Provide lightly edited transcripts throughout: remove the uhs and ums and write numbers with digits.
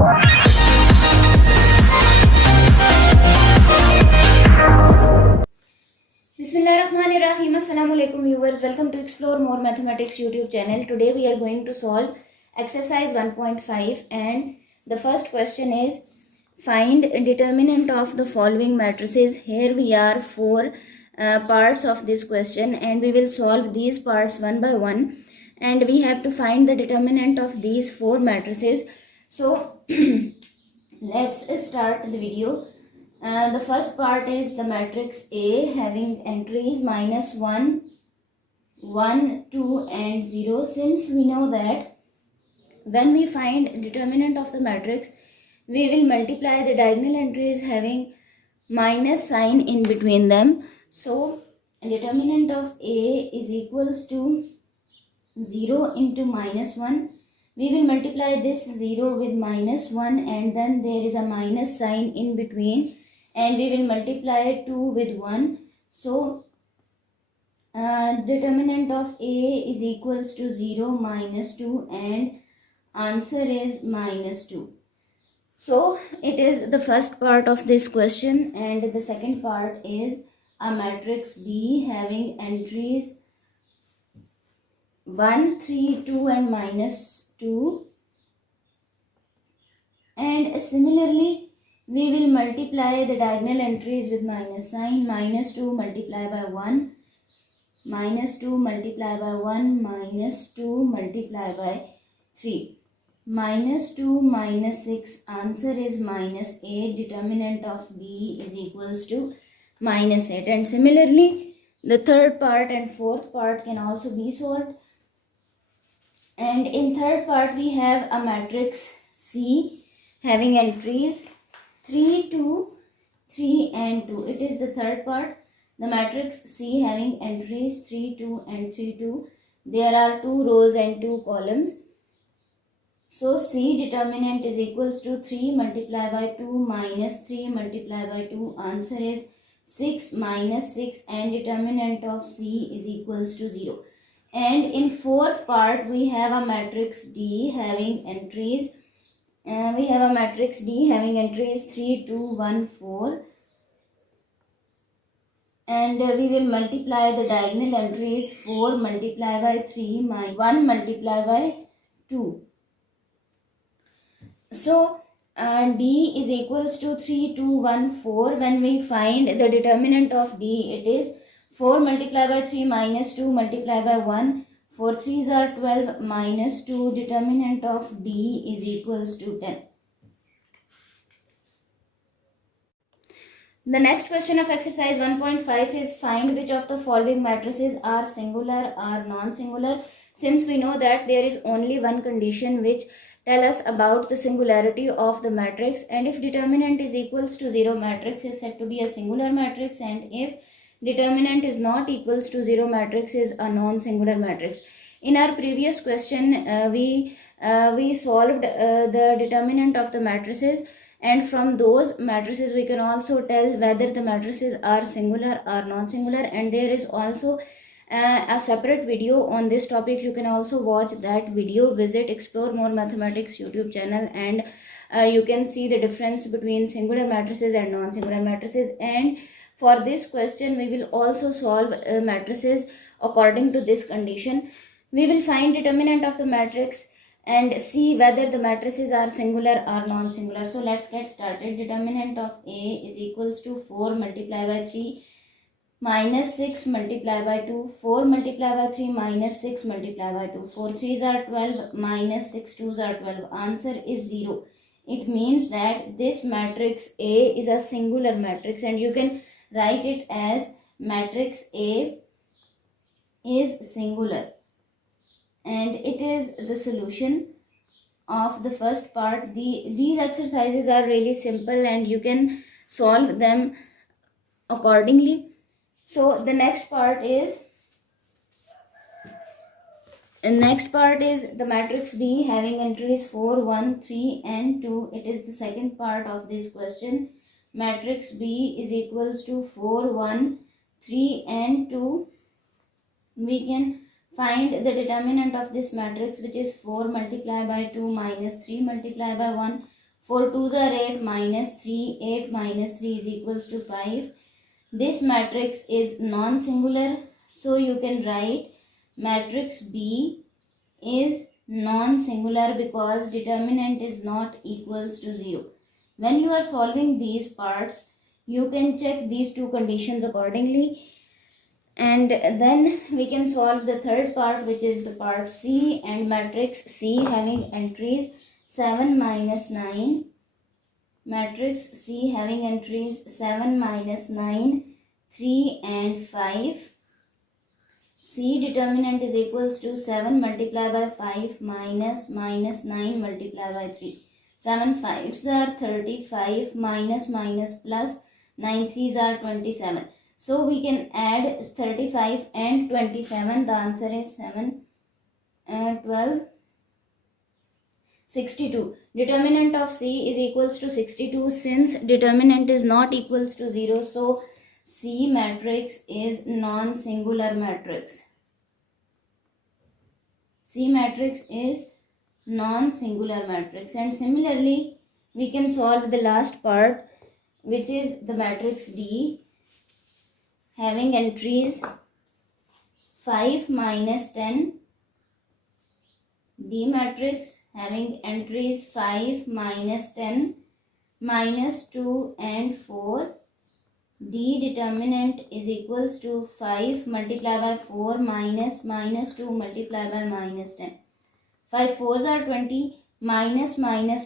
Bismillahirrahmanirrahim. Assalam-o-Alaikum viewers. Welcome to Explore More Mathematics YouTube channel. Today we are going to solve exercise 1.5 and the first question is find determinant of the following matrices. Here we are four parts of this question and we will solve these parts one by one and we have to find the determinant of these four matrices. So let's start the video. The first part is the matrix A having entries minus 1, 1, 2 and 0. Since we know that when we find determinant of the matrix, we will multiply the diagonal entries having minus sign in between them. So determinant of A is equals to 0 into minus 1. We will multiply this 0 with minus 1 and then there is a minus sign in between. And we will multiply 2 with 1. So determinant of A is equals to 0 minus 2 and answer is minus 2. So it is the first part of this question and the second part is a matrix B having entries 1, 3, 2 and minus 2. And similarly we will multiply the diagonal entries with minus sign. Minus 2 multiplied by 1, minus 2 multiplied by 1, minus 2 multiplied by 3. Minus 2 minus 6, answer is minus 8. Determinant of B is equals to minus 8. And similarly, the third part and fourth part can also be solved. And in third part, we have a matrix C having entries 3, 2, 3 and 2. It is the third part. The matrix C having entries 3, 2 and 3, 2. There are 2 rows and 2 columns. So C determinant is equals to 3 multiplied by 2 minus 3 multiplied by 2. Answer is 6 minus 6 and determinant of C is equals to 0. And in fourth part we have a matrix D having entries. We have a matrix D having entries 3, 2, 1, 4 and we will multiply the diagonal entries 4 multiplied by 3 minus 1 multiplied by 2. So D is equals to 3, 2, 1, 4. When we find the determinant of D, it is 4 multiplied by 3 minus 2 multiplied by 1. 4 3s are 12 minus 2. Determinant of D is equals to 10. The next question of exercise 1.5 is find which of the following matrices are singular or non-singular. Since we know that there is only one condition which tell us about the singularity of the matrix, and if determinant is equals to 0, matrix is said to be a singular matrix, and if determinant is not equals to 0, matrix is a non-singular matrix. In our previous question, we solved the determinant of the matrices, and from those matrices we can also tell whether the matrices are singular or non-singular, and there is also a separate video on this topic. You can also watch that video. Visit Explore More Mathematics YouTube channel and you can see the difference between singular matrices and non-singular matrices. And for this question, we will also solve matrices according to this condition. We will find determinant of the matrix and see whether the matrices are singular or non-singular. So let's get started. Determinant of A is equals to 4 multiplied by 3 minus 6 multiplied by 2. 4 multiplied by 3 minus 6 multiplied by 2. 4 3s are 12 minus 6 2s are 12. Answer is 0. It means that this matrix A is a singular matrix and you can write it as matrix A is singular. And it is the solution of the first part. These exercises are really simple and you can solve them accordingly. So the next part is the matrix B having entries 4, 1, 3 and 2. It is the second part of this question. Matrix B is equals to 4, 1, 3 and 2. We can find the determinant of this matrix, which is 4 multiplied by 2 minus 3 multiplied by 1. 4 2s are 8 minus 3. 8 minus 3 is equals to 5. This matrix is non-singular. So you can write matrix B is non-singular because determinant is not equals to 0. When you are solving these parts, you can check these two conditions accordingly. And then we can solve the third part, which is the part C, and matrix C having entries 7 minus 9. Matrix C having entries 7 minus 9, 3 and 5. C determinant is equals to 7 multiplied by 5 minus 9 multiplied by 3. 7 5s are 35 minus plus 9 3s are 27. So we can add 35 and 27. The answer is 7 12 62. Determinant of C is equals to 62. Since determinant is not equals to 0, so C matrix is non-singular matrix. C matrix is non-singular matrix. And similarly, we can solve the last part, which is the matrix D having entries 5 minus 10. D matrix having entries 5 minus 10 minus 2 and 4. D determinant is equals to 5 multiplied by 4 minus 2 multiplied by minus 10. 5 4s are 20, minus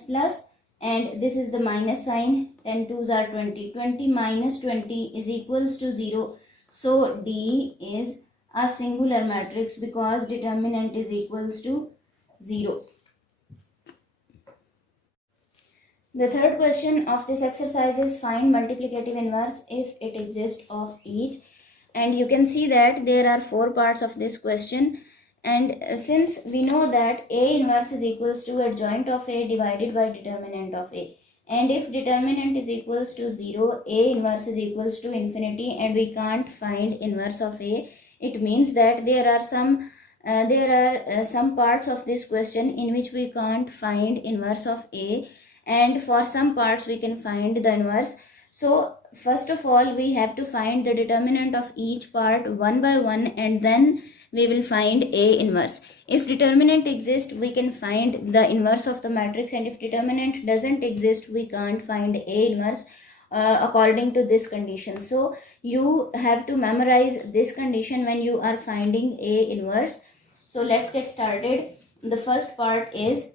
plus, and this is the minus sign. 10 2s are 20. 20 minus 20 is equals to 0. So D is a singular matrix because determinant is equals to 0. The third question of this exercise is find multiplicative inverse if it exists of each. And you can see that there are 4 parts of this question. And since we know that A inverse is equals to adjoint of A divided by determinant of A. And if determinant is equals to 0, A inverse is equals to infinity, and we can't find inverse of A. It means that there are some parts of this question in which we can't find inverse of A, and for some parts we can find the inverse. So first of all, we have to find the determinant of each part one by one, and then we will find A inverse. If determinant exists, we can find the inverse of the matrix, and if determinant doesn't exist, we can't find A inverse according to this condition. So you have to memorize this condition when you are finding A inverse. So let's get started. The first part is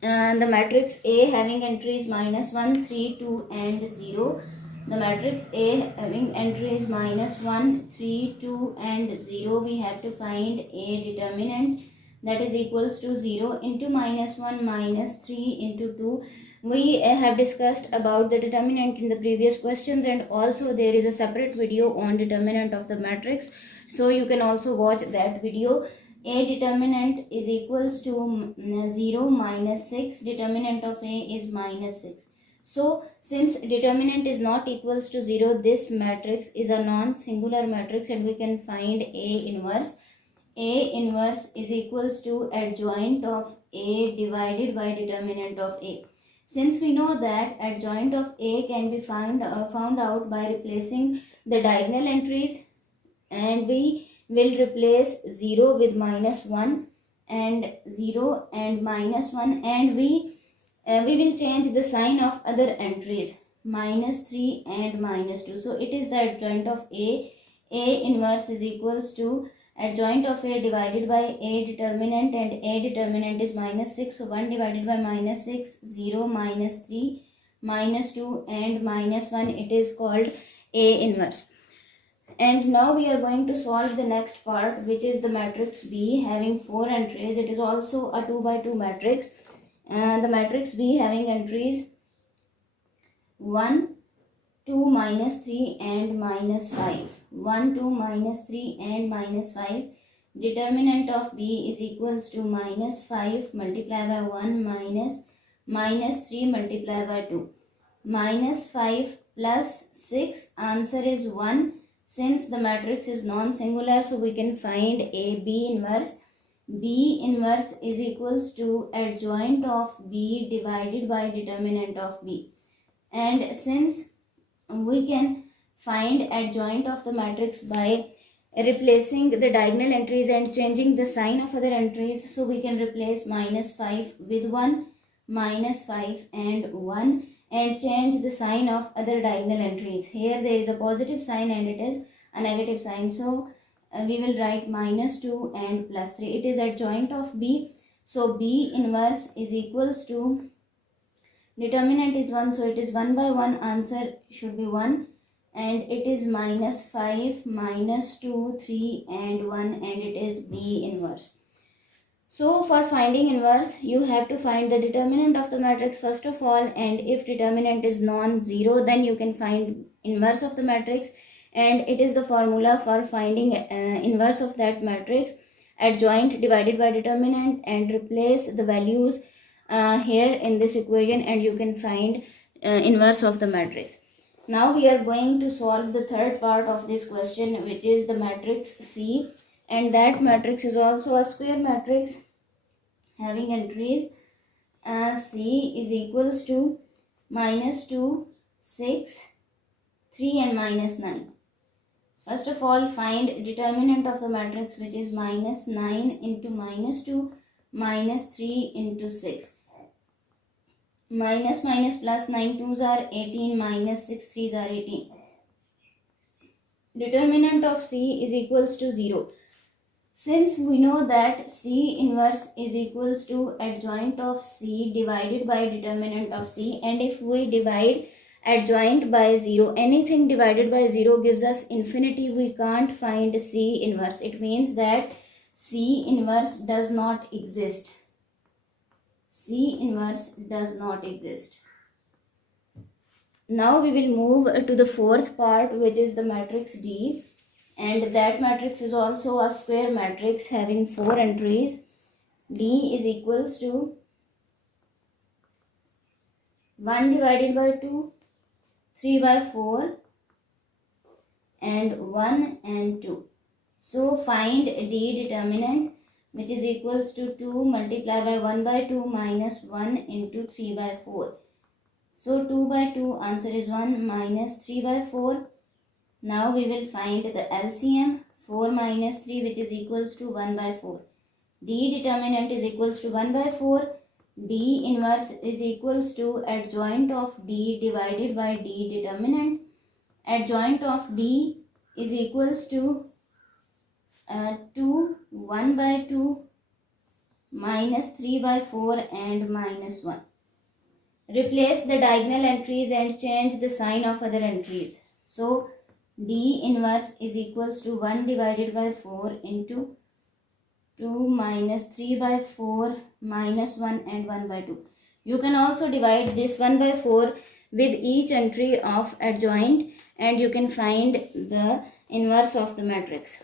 the matrix A having entries minus 1, 3, 2 and 0. The matrix A having entries minus 1, 3, 2 and 0. We have to find A determinant, that is equals to 0 into minus 1 minus 3 into 2. We have discussed about the determinant in the previous questions, and also there is a separate video on determinant of the matrix. So you can also watch that video. A determinant is equals to 0 minus 6. Determinant of A is minus 6. So since determinant is not equals to 0, this matrix is a non-singular matrix, and we can find A inverse. A inverse is equals to adjoint of A divided by determinant of A. Since we know that adjoint of A can be found out by replacing the diagonal entries, and we will replace 0 with minus 1 and 0 and minus 1, and we will change the sign of other entries, minus 3 and minus 2. So it is the adjoint of A. A inverse is equals to adjoint of A divided by A determinant, and A determinant is minus 6. So 1 divided by minus 6, 0, minus 3, minus 2 and minus 1. It is called A inverse. And now we are going to solve the next part, which is the matrix B having 4 entries. It is also a 2 by 2 matrix. And the matrix B having entries 1, 2, minus 3 and minus 5. 1, 2, minus 3 and minus 5. Determinant of B is equals to minus 5 multiplied by 1 minus 3 multiplied by 2. Minus 5 plus 6, answer is 1. Since the matrix is non-singular, so we can find A B inverse. B inverse is equals to adjoint of B divided by determinant of B. And since we can find adjoint of the matrix by replacing the diagonal entries and changing the sign of other entries, so we can replace -5 with 1, -5 and 1, and change the sign of other diagonal entries. Here there is a positive sign and it is a negative sign, so we will write -2 and +3. It is adjoint of B, so B inverse is equals to, determinant is 1, so it is 1 by 1, answer should be 1, and it is -5, -2, 3 and 1, and it is B inverse. So for finding inverse, you have to find the determinant of the matrix first of all, and if determinant is non-zero, then you can find inverse of the matrix, and it is the formula for finding inverse of that matrix: adjoint divided by determinant, and replace the values here in this equation, and you can find inverse of the matrix. Now we are going to solve the third part of this question, which is the matrix C, and that matrix is also a square matrix having entries C is equals to -2, 6, 3 and -9. First of all, find determinant of the matrix, which is -9 into -2, -3 into 6. Minus plus 9 2s are 18, -6 3s are 18. Determinant of C is equals to 0. Since we know that C inverse is equals to adjoint of C divided by determinant of C, and if we divide adjoint by 0, anything divided by 0 gives us infinity, we can't find C inverse. It means that C inverse does not exist. C inverse does not exist. Now we will move to the fourth part, which is the matrix D, and that matrix is also a square matrix having 4 entries. D is equals to 1 divided by 2, 3 by 4 and 1 and 2. So find D determinant, which is equals to 2 multiplied by 1 by 2 minus 1 into 3 by 4. So 2 by 2, answer is 1, minus 3 by 4. Now we will find the LCM, 4 minus 3, which is equals to 1 by 4. D determinant is equals to 1 by 4. D inverse is equals to adjoint of D divided by D determinant. Adjoint of D is equals to 2, 1 by 2, minus 3 by 4 and minus 1. Replace the diagonal entries and change the sign of other entries. So D inverse is equals to 1 divided by 4 into 2 minus 3 by 4 minus 1 and 1 by 2. You can also divide this 1 by 4 with each entry of adjoint, and you can find the inverse of the matrix.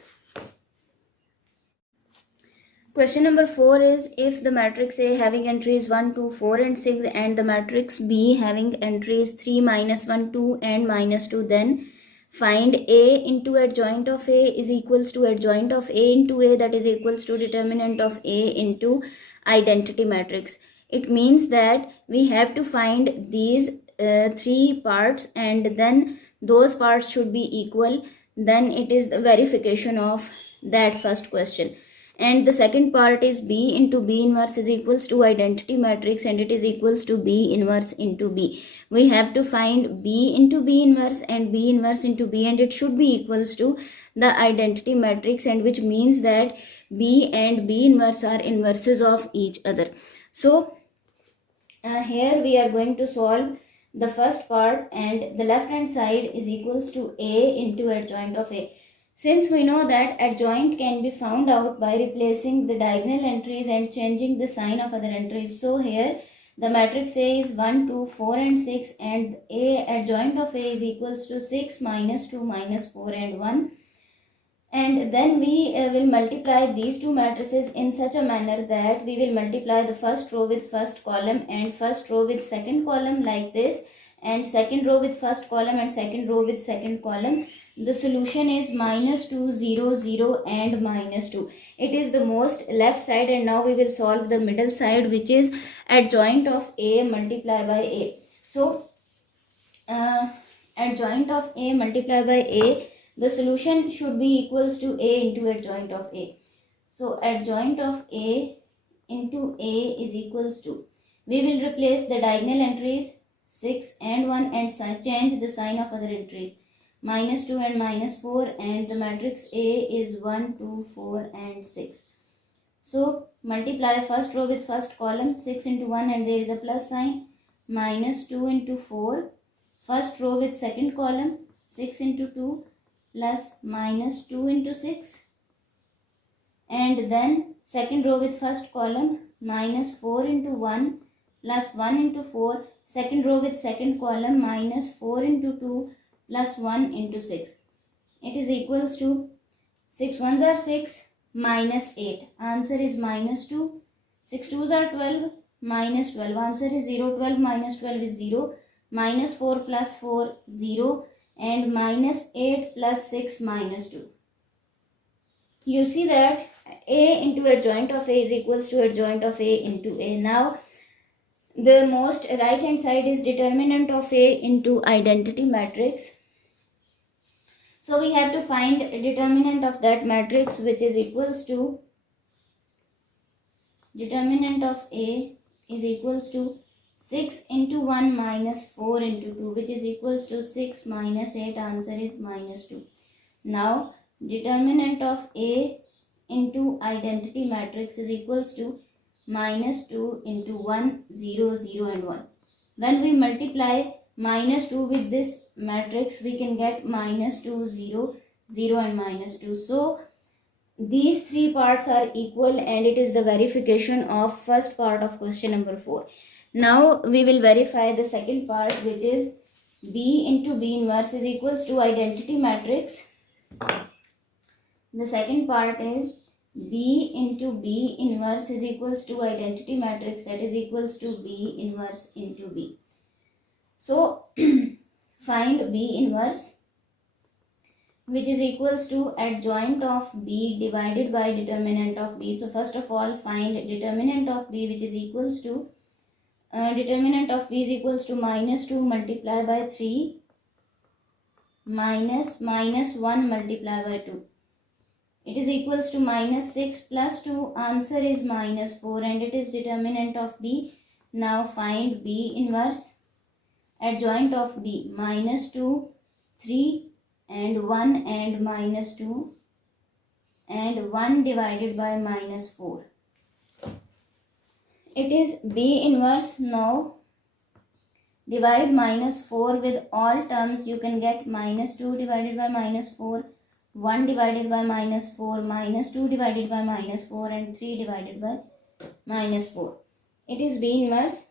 Question number 4 is, if the matrix A having entries 1, 2, 4 and 6 and the matrix B having entries 3, minus 1, 2 and minus 2, then find A into adjoint of A is equals to adjoint of A into A, that is equals to determinant of A into identity matrix. It means that we have to find these 3 parts, and then those parts should be equal. Then it is the verification of that first question. And the second part is B into B inverse is equals to identity matrix, and it is equals to B inverse into B. We have to find B into B inverse and B inverse into B, and it should be equals to the identity matrix, and which means that B and B inverse are inverses of each other. So here we are going to solve the first part, and the left hand side is equals to A into adjoint of A. Since we know that adjoint can be found out by replacing the diagonal entries and changing the sign of other entries, so here the matrix A is 1, 2, 4 and 6, and A adjoint of A is equals to 6, minus 2, minus 4 and 1. And then we will multiply these two matrices in such a manner that we will multiply the first row with first column and first row with second column like this, and second row with first column and second row with second column. The solution is -2, 0, 0 and -2. It is the most left side, and now we will solve the middle side, which is adjoint of A multiplied by A. So adjoint of A multiplied by A, the solution should be equals to A into adjoint of A. So adjoint of A into A is equals to, we will replace the diagonal entries 6 and 1 and change the sign of other entries, -2 and -4, and the matrix A is 1, 2, 4 and 6. So multiply first row with first column, 6 into 1 and there is a plus sign, -2 into 4. First row with second column, 6 into 2 plus -2 into 6. And then second row with first column, -4 into 1 plus 1 into 4. Second row with second column, -4 into 2 plus 1 into 6. It is equals to 6 ones are 6 minus 8. Answer is -2. 6 twos are 12 minus 12. Answer is 0. 12 minus 12 is 0. -4 plus 4, 0. And -8 plus 6 -2. You see that A into adjoint of A is equals to adjoint of A into A. Now, the most right hand side is determinant of A into identity matrix. So we have to find determinant of that matrix, which is equals to, determinant of A is equals to 6 into 1 minus 4 into 2, which is equals to 6 minus 8. Answer is -2. Now determinant of A into identity matrix is equals to -2 into 1, 0, 0 and 1. When we multiply -2 with this matrix, we can get -2, 0, 0 and -2. So these three parts are equal, and it is the verification of first part of question number 4. Now we will verify the second part, which is B into B inverse is equals to identity matrix. The second part is B into B inverse is equals to identity matrix, that is equals to B inverse into B. So find B inverse, which is equals to adjoint of B divided by determinant of B. So first of all, find determinant of B, which is equals to determinant of B is equals to -2 multiplied by 3 minus -1 multiplied by 2. It is equals to -6 plus 2. Answer is -4, and it is determinant of B. Now find B inverse. Adjoint of B, -2, 3 and 1 and -2 and 1 divided by -4. It is B inverse. Now divide -4 with all terms. You can get -2 divided by -4, 1 divided by -4, -2 divided by -4 and 3 divided by -4. It is B inverse.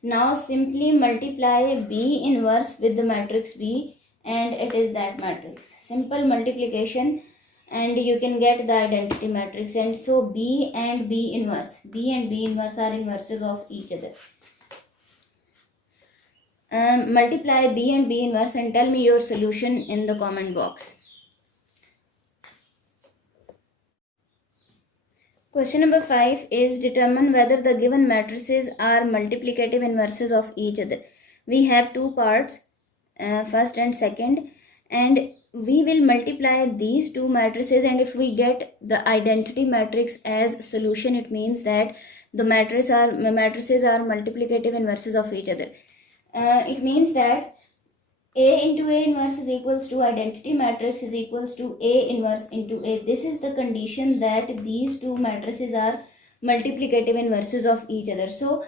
Now simply multiply B inverse with the matrix B, and it is that matrix. Simple multiplication, and you can get the identity matrix. And so B and B inverse are inverses of each other. Multiply B and B inverse and tell me your solution in the comment box. Question number 5 is determine whether the given matrices are multiplicative inverses of each other. We have two parts, first and second, and we will multiply these two matrices, and if we get the identity matrix as solution, it means that the matrices are multiplicative inverses of each other. It means that A into A inverse is equals to identity matrix is equals to A inverse into A. This is the condition that these two matrices are multiplicative inverses of each other. So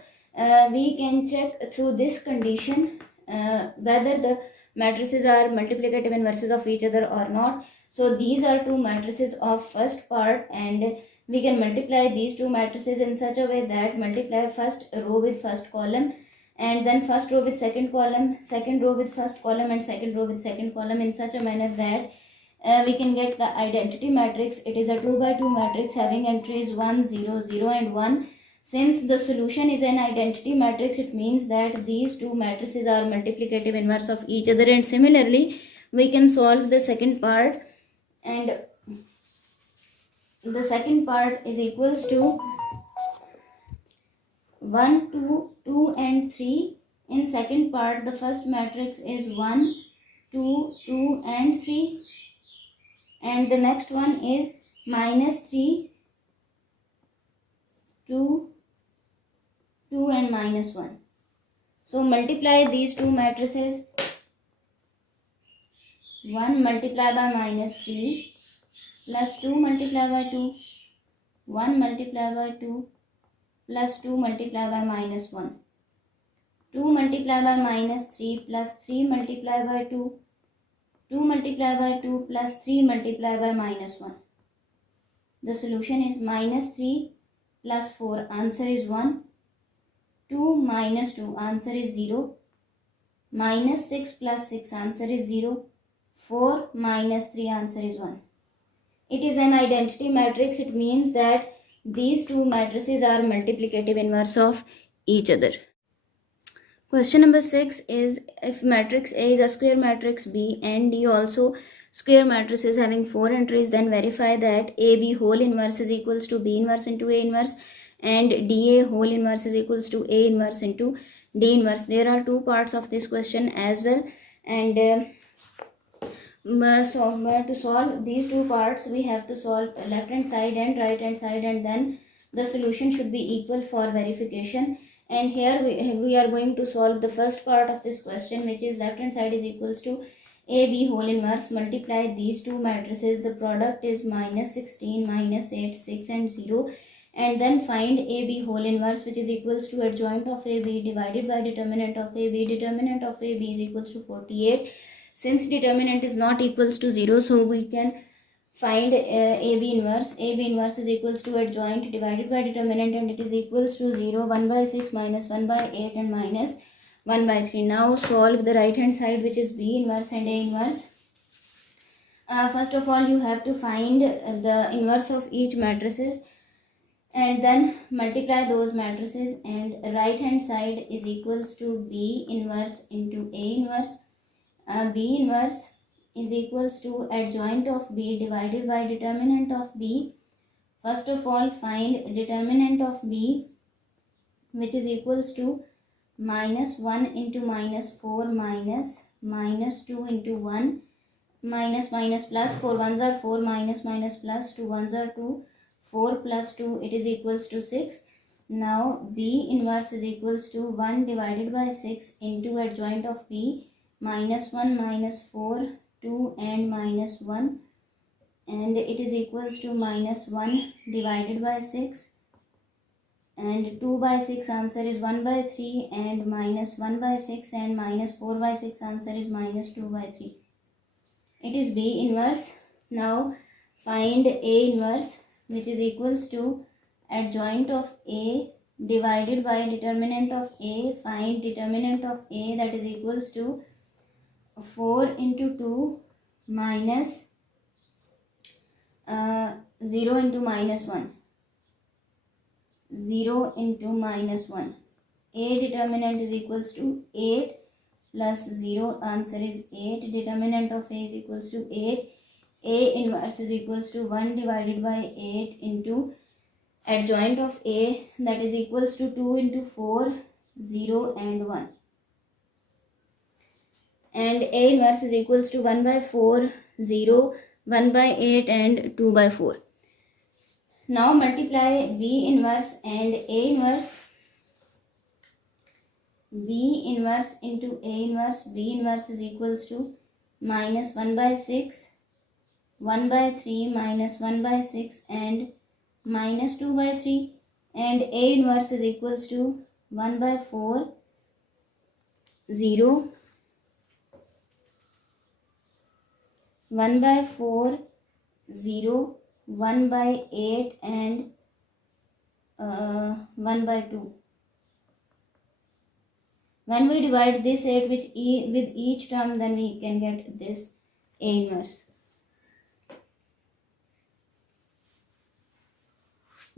we can check through this condition whether the matrices are multiplicative inverses of each other or not. So these are two matrices of first part, and we can multiply these two matrices in such a way that multiply first row with first column, and then first row with second column, second row with first column, and second row with second column in such a manner that we can get the identity matrix. It is a 2 by 2 matrix having entries 1, 0, 0 and 1. Since the solution is an identity matrix, it means that these two matrices are multiplicative inverse of each other, and similarly we can solve the second part, and the second part is equals to 1, 2, 2 and 3. In second part, the first matrix is 1, 2, 2 and 3, and the next one is minus 3, 2, 2 and minus 1. So multiply these two matrices. 1 multiplied by minus 3 plus 2 multiplied by 2, 1 multiplied by 2 plus 2 multiplied by minus 1, 2 multiplied by minus 3 plus 3 multiplied by 2, 2 multiplied by 2 plus 3 multiplied by minus 1. The solution is minus 3 plus 4, answer is 1, 2 minus 2, answer is 0, minus 6 plus 6, answer is 0, 4 minus 3, answer is 1. It is an identity matrix. It means that these two matrices are multiplicative inverse of each other. Question number 6 is, if matrix A is a square matrix B and D also square matrices having 4 entries, then verify that AB whole inverse is equals to B inverse into A inverse and DA whole inverse is equals to A inverse into D inverse. There are two parts of this question as well, and to solve these two parts, we have to solve left hand side and right hand side, and then the solution should be equal for verification. And here we are going to solve the first part of this question, which is left hand side is equals to AB whole inverse. Multiply these two matrices. The product is minus 16, minus 8, 6 and 0. And then find AB whole inverse, which is equals to adjoint of AB divided by determinant of AB. Determinant of AB is equals to 48. Since determinant is not equals to 0, so we can find AB inverse. AB inverse is equals to adjoint divided by determinant, and it is equals to 0, 1 by 6 minus 1 by 8 and minus 1 by 3. Now solve the right hand side, which is B inverse and A inverse. First of all, you have to find the inverse of each matrices and then multiply those matrices, and right hand side is equals to B inverse into A inverse. B inverse is equals to adjoint of B divided by determinant of B. First of all, find determinant of B, which is equals to minus 1 into minus 4 minus minus 2 into 1 minus minus plus 4 ones are 4 minus minus plus 2 ones are 2, 4 plus 2, it is equals to 6. Now B inverse is equals to 1 divided by 6 into adjoint of B, minus 1 minus 4, 2 and minus 1, and it is equals to minus 1 divided by 6, and 2 by 6 answer is 1 by 3, and minus 1 by 6 and minus 4 by 6 answer is minus 2 by 3. It is B inverse. Now find A inverse, which is equals to adjoint of A divided by determinant of A. Find determinant of A, that is equals to 4 into 2 minus 0 into minus 1. 0 into minus 1. A determinant is equals to 8 plus 0. Answer is 8. Determinant of A is equals to 8. A inverse is equals to 1 divided by 8 into adjoint of A, that is equals to 2 into 4, 0 and 1. And A inverse is equals to 1 by 4, 0, 1 by 8 and 2 by 4. Now multiply B inverse and A inverse. B inverse into A inverse. B inverse is equals to minus 1 by 6, 1 by 3 minus 1 by 6 and minus 2 by 3, and A inverse is equals to 1 by 4, 0, 1 by 4, 0, 1 by 8 and 1 by 2. When we divide this 8 with each term, then we can get this A inverse.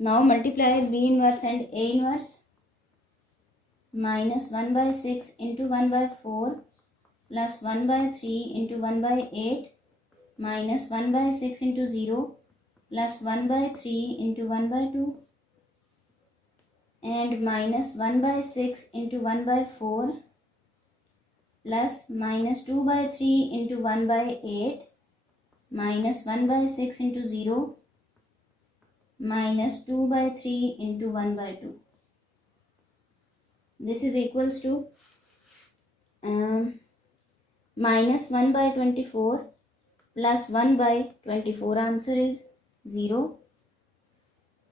Now multiply B inverse and A inverse. Minus 1 by 6 into 1 by 4 plus 1 by 3 into 1 by 8 minus 1 by 6 into 0 plus 1 by 3 into 1 by 2 and minus 1 by 6 into 1 by 4 plus minus 2 by 3 into 1 by 8 minus 1 by 6 into 0 minus 2 by 3 into 1 by 2. This is equals to minus 1 by 24 plus 1 by 24. Answer is 0.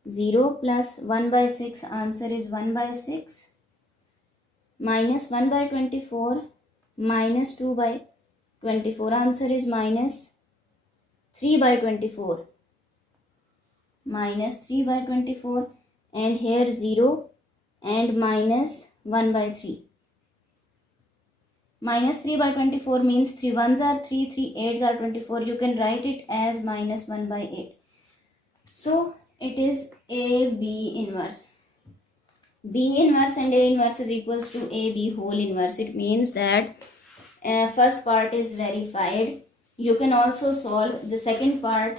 0 plus 1 by 6. Answer is 1 by 6. Minus 1 by 24 minus 2 by 24. Answer is minus 3 by 24. Minus 3 by 24, and here 0 and minus 1 by 3. Minus 3 by 24 means 3 ones are 3, 3 8s are 24. You can write it as minus 1 by 8. So it is A B inverse. B inverse and A inverse is equals to A B whole inverse. It means that first part is verified. You can also solve the second part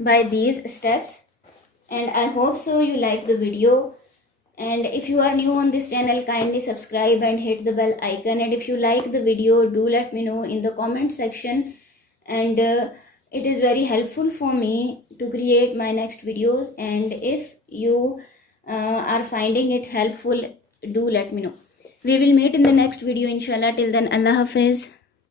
by these steps, and I hope so you like the video. And if you are new on this channel, kindly subscribe and hit the bell icon. And if you like the video, do let me know in the comment section, and it is very helpful for me to create my next videos. And if you are finding it helpful, do let me know. We will meet in the next video inshallah. Till then, Allah Hafiz.